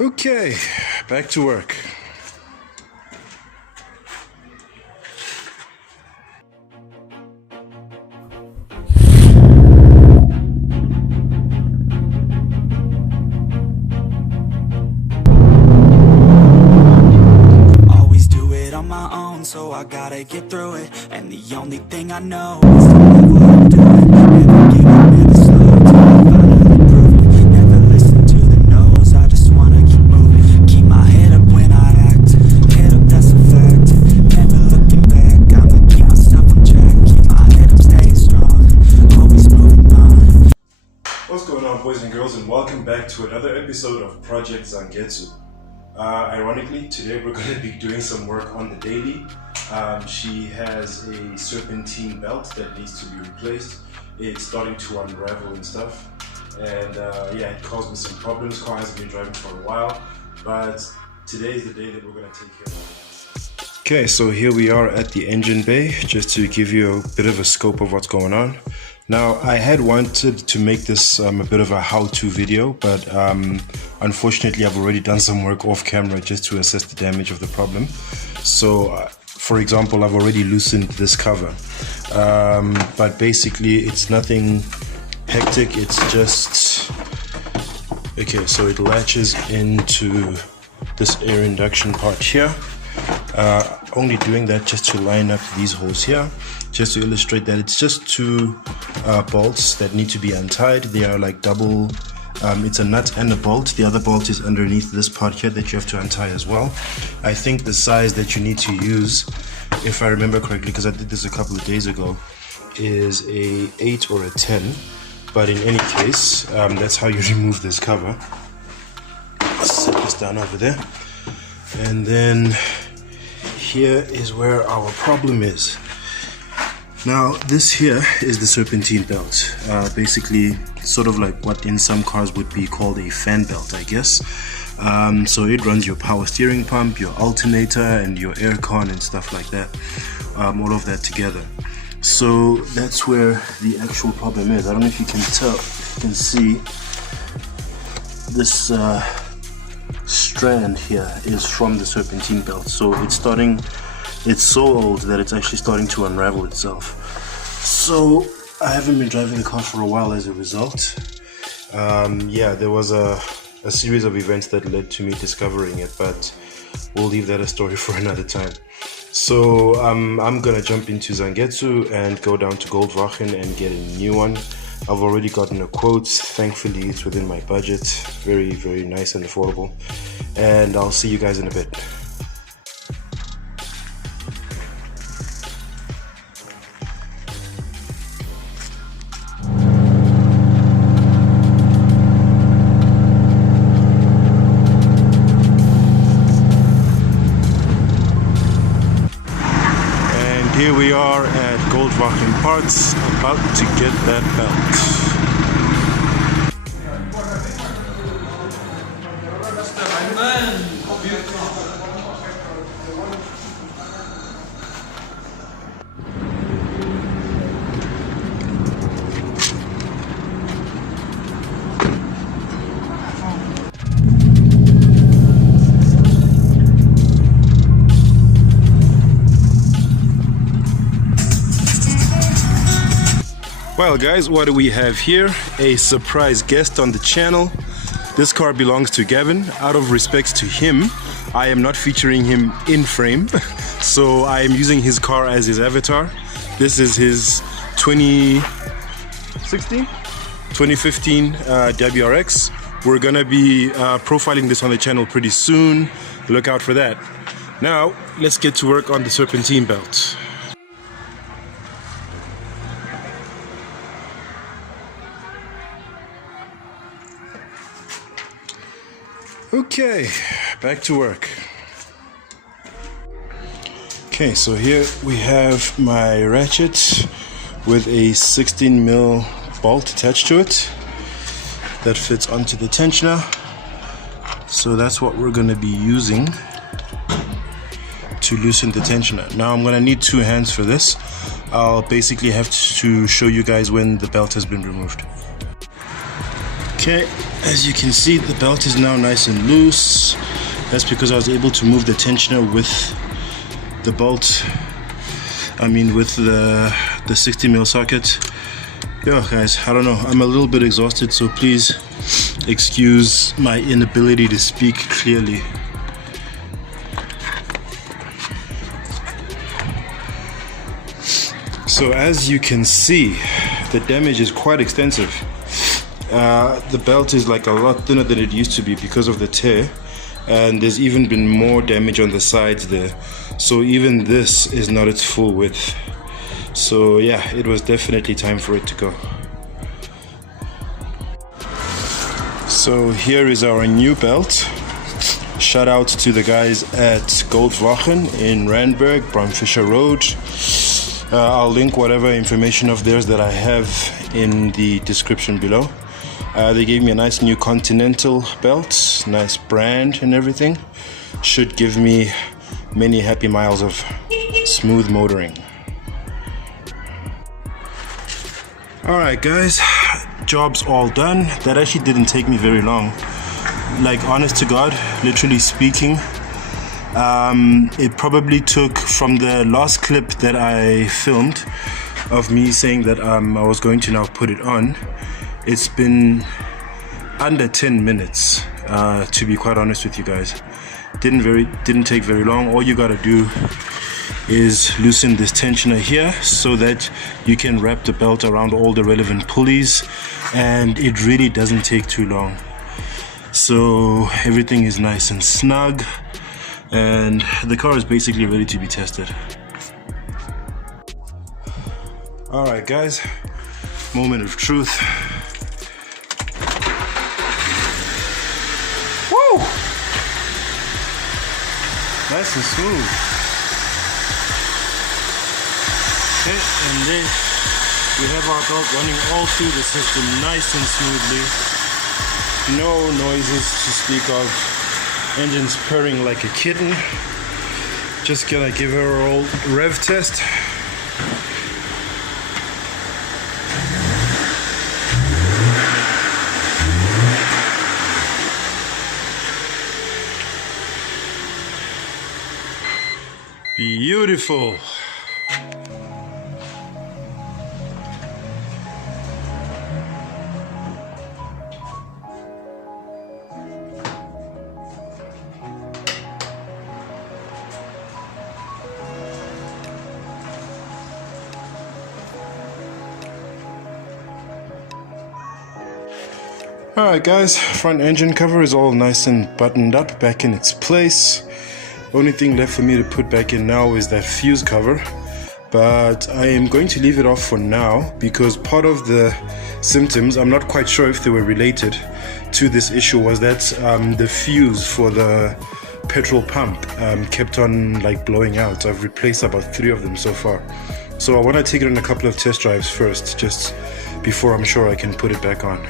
Okay, back to work. Always do it on my own, so I gotta get through it. And the only thing I know is to never do it. Never give up, never slow till I finally prove it. Never listen to the no's, I just wanna keep moving. Keep my head up when I act, head up, that's a fact. Never looking back, I'ma keep myself on track. Keep my head up, staying strong, always moving on. What's going on, boys and girls, and welcome back to another episode of Project Zangetsu. Ironically, today we're going to be doing some work on the daily. She has a serpentine belt that needs to be replaced. It's starting to unravel and stuff, and yeah, it caused me some problems. Car hasn't been driving for a while, but today is the day that we're going to take care of it. Okay, so here we are at the engine bay, just to give you a bit of a scope of what's going on. Now, I had wanted to make this a bit of a how-to video, but unfortunately I've already done some work off camera just to assess the damage of the problem. So, for example, I've already loosened this cover, but basically it's nothing hectic. It's just, okay, so it latches into this air induction part here. Only doing that just to line up these holes here, just to illustrate that it's just two bolts that need to be untied. They are like double, it's a nut and a bolt. The other bolt is underneath this part here that you have to untie as well. I think the size that you need to use, if I remember correctly, because I did this a couple of days ago, is a 8 or a 10, but in any case, that's how you remove this cover. Let's set this down over there, and then here is where our problem is. Now, this here is the serpentine belt, basically sort of like what in some cars would be called a fan belt, I guess. So it runs your power steering pump, your alternator, and your air con and stuff like that, all of that together. So that's where the actual problem is. I don't know if you can tell, if you can see this strand here is from the serpentine belt. So it's so old that it's actually starting to unravel itself. So I haven't been driving the car for a while as a result. Yeah, there was a series of events that led to me discovering it, but we'll leave that a story for another time. So I'm gonna jump into Zangetsu and go down to Goldwagen and get a new one. I've already gotten a quote. Thankfully it's within my budget. Very, very nice and affordable. And I'll see you guys in a bit. Here we are at Goldwagen Parts, about to get that belt. Well guys, what do we have here? A surprise guest on the channel. This car belongs to Gavin. Out of respect to him, I am not featuring him in frame. So I am using his car as his avatar. This is his 2015 WRX. We're gonna be profiling this on the channel pretty soon. Look out for that. Now, let's get to work on the serpentine belt. Okay, back to work. Okay, so here we have my ratchet with a 16mm bolt attached to it that fits onto the tensioner. So that's what we're going to be using to loosen the tensioner. Now I'm going to need two hands for this. I'll basically have to show you guys when the belt has been removed. Okay, as you can see, the belt is now nice and loose. That's because I was able to move the tensioner with the bolt. With the 60mm socket. Yeah, guys, I don't know. I'm a little bit exhausted, so please excuse my inability to speak clearly. So as you can see, the damage is quite extensive. The belt is like a lot thinner than it used to be because of the tear, and there's even been more damage on the sides there. So even this is not its full width. So yeah, it was definitely time for it to go. So here is our new belt. Shout out to the guys at Goldwagen in Randburg, Bromfisher Road. I'll link whatever information of theirs that I have in the description below. They gave me a nice new Continental belt, nice brand and everything. Should give me many happy miles of smooth motoring. Alright guys, job's all done. That actually didn't take me very long. Like, honest to God, literally speaking, it probably took, from the last clip that I filmed of me saying that I was going to now put it on, it's been under 10 minutes, to be quite honest with you guys. Didn't take very long. All you gotta do is loosen this tensioner here so that you can wrap the belt around all the relevant pulleys, and it really doesn't take too long. So everything is nice and snug, and the car is basically ready to be tested. Alright guys, moment of truth. Woo! Nice and smooth. Okay, and then we have our belt running all through the system nice and smoothly. No noises to speak of. Engine's purring like a kitten. Just gonna give her a old rev test. Beautiful. Alright guys, front engine cover is all nice and buttoned up, back in its place. Only thing left for me to put back in now is that fuse cover, but I am going to leave it off for now because part of the symptoms, I'm not quite sure if they were related to this issue, was that the fuse for the petrol pump kept on like blowing out. I've replaced about 3 of them so far, so I want to take it on a couple of test drives first, just before I'm sure I can put it back on.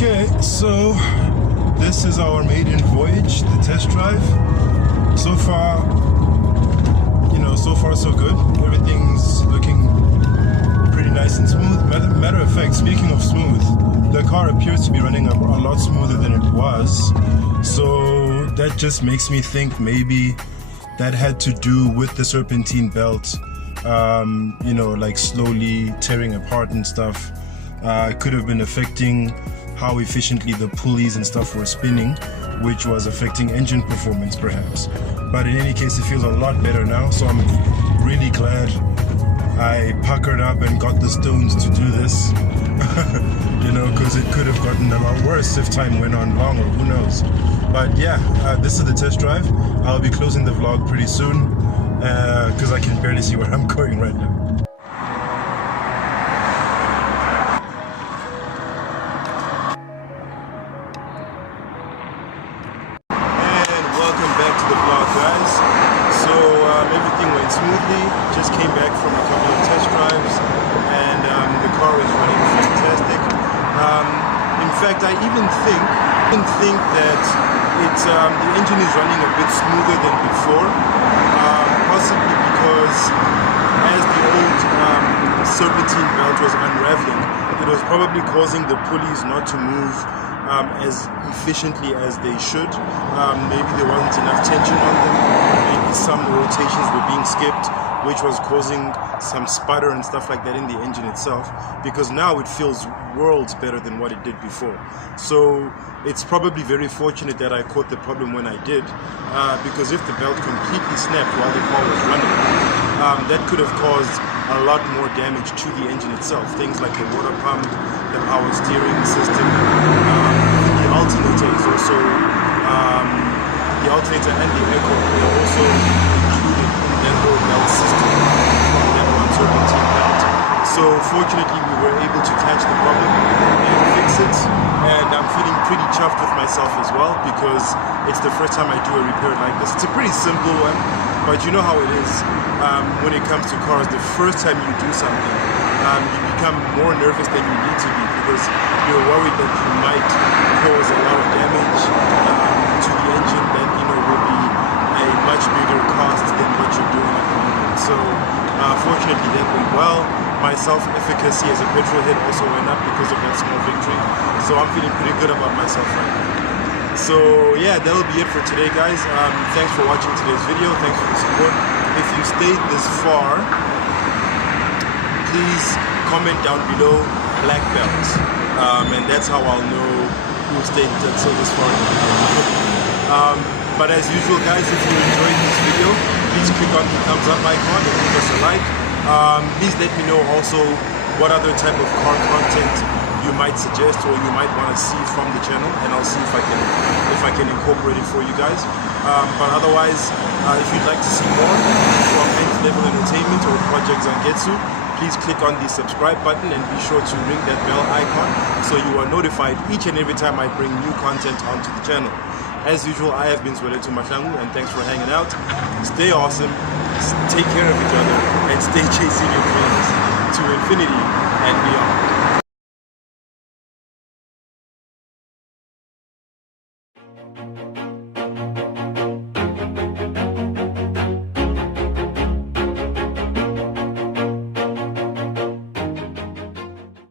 Okay, so this is our maiden voyage, the test drive. So far, so far so good. Everything's looking pretty nice and smooth. Matter of fact, speaking of smooth, the car appears to be running a lot smoother than it was. So that just makes me think maybe that had to do with the Serpentine belt, like slowly tearing apart and stuff. It could have been affecting how efficiently the pulleys and stuff were spinning, which was affecting engine performance perhaps. But in any case, it feels a lot better now, so I'm really glad I puckered up and got the stones to do this. You know, because it could have gotten a lot worse if time went on longer, who knows. But yeah, this is the test drive. I'll be closing the vlog pretty soon because I can barely see where I'm going right now. And welcome back to the vlog, guys. So everything went smoothly. Just came back from a couple of test drives, and the car is running fantastic. In fact, I even think that it's the engine is running a bit smoother than before, possibly because as the old serpentine belt was unraveling, it was probably causing the pulleys not to move as efficiently as they should. Maybe there wasn't enough tension on them, maybe some rotations were being skipped, which was causing some sputter and stuff like that in the engine itself, because now it feels worlds better than what it did before. So it's probably very fortunate that I caught the problem when I did, because if the belt completely snapped while the car was running, that could have caused a lot more damage to the engine itself. Things like the water pump, the power steering system, the alternator is also, the alternator and the echo are also included in that whole belt system from that one serpentine belt. So fortunately we were able to catch the problem and fix it, and I'm feeling pretty chuffed with myself as well, because it's the first time I do a repair like this. It's a pretty simple one, but you know how it is when it comes to cars. The first time you do something, you become more nervous than you need to be, because you're worried that you might cause a lot of damage to the engine that, you know, will be a much bigger cost than what you're doing at the moment. So fortunately that went well. My self-efficacy as a petrol head also went up because of that small victory. So I'm feeling pretty good about myself right now. So yeah, that'll be it for today, guys. Thanks for watching today's video. Thanks for the support. If you stayed this far, please comment down below black belt, and that's how I'll know who stayed until this far. But as usual, guys, if you enjoyed this video, please click on the thumbs up icon and give us a like. Please let me know also what other type of car content you might suggest or you might want to see from the channel, and I'll see if I can incorporate it for you guys. But otherwise, if you'd like to see more from Nth-Level Entertainment or Project Zangetsu, please click on the subscribe button and be sure to ring that bell icon so you are notified each and every time I bring new content onto the channel. As usual, I have been Zweletu Mahlangu, and thanks for hanging out. Stay awesome, take care of each other, and stay chasing your dreams to infinity and beyond.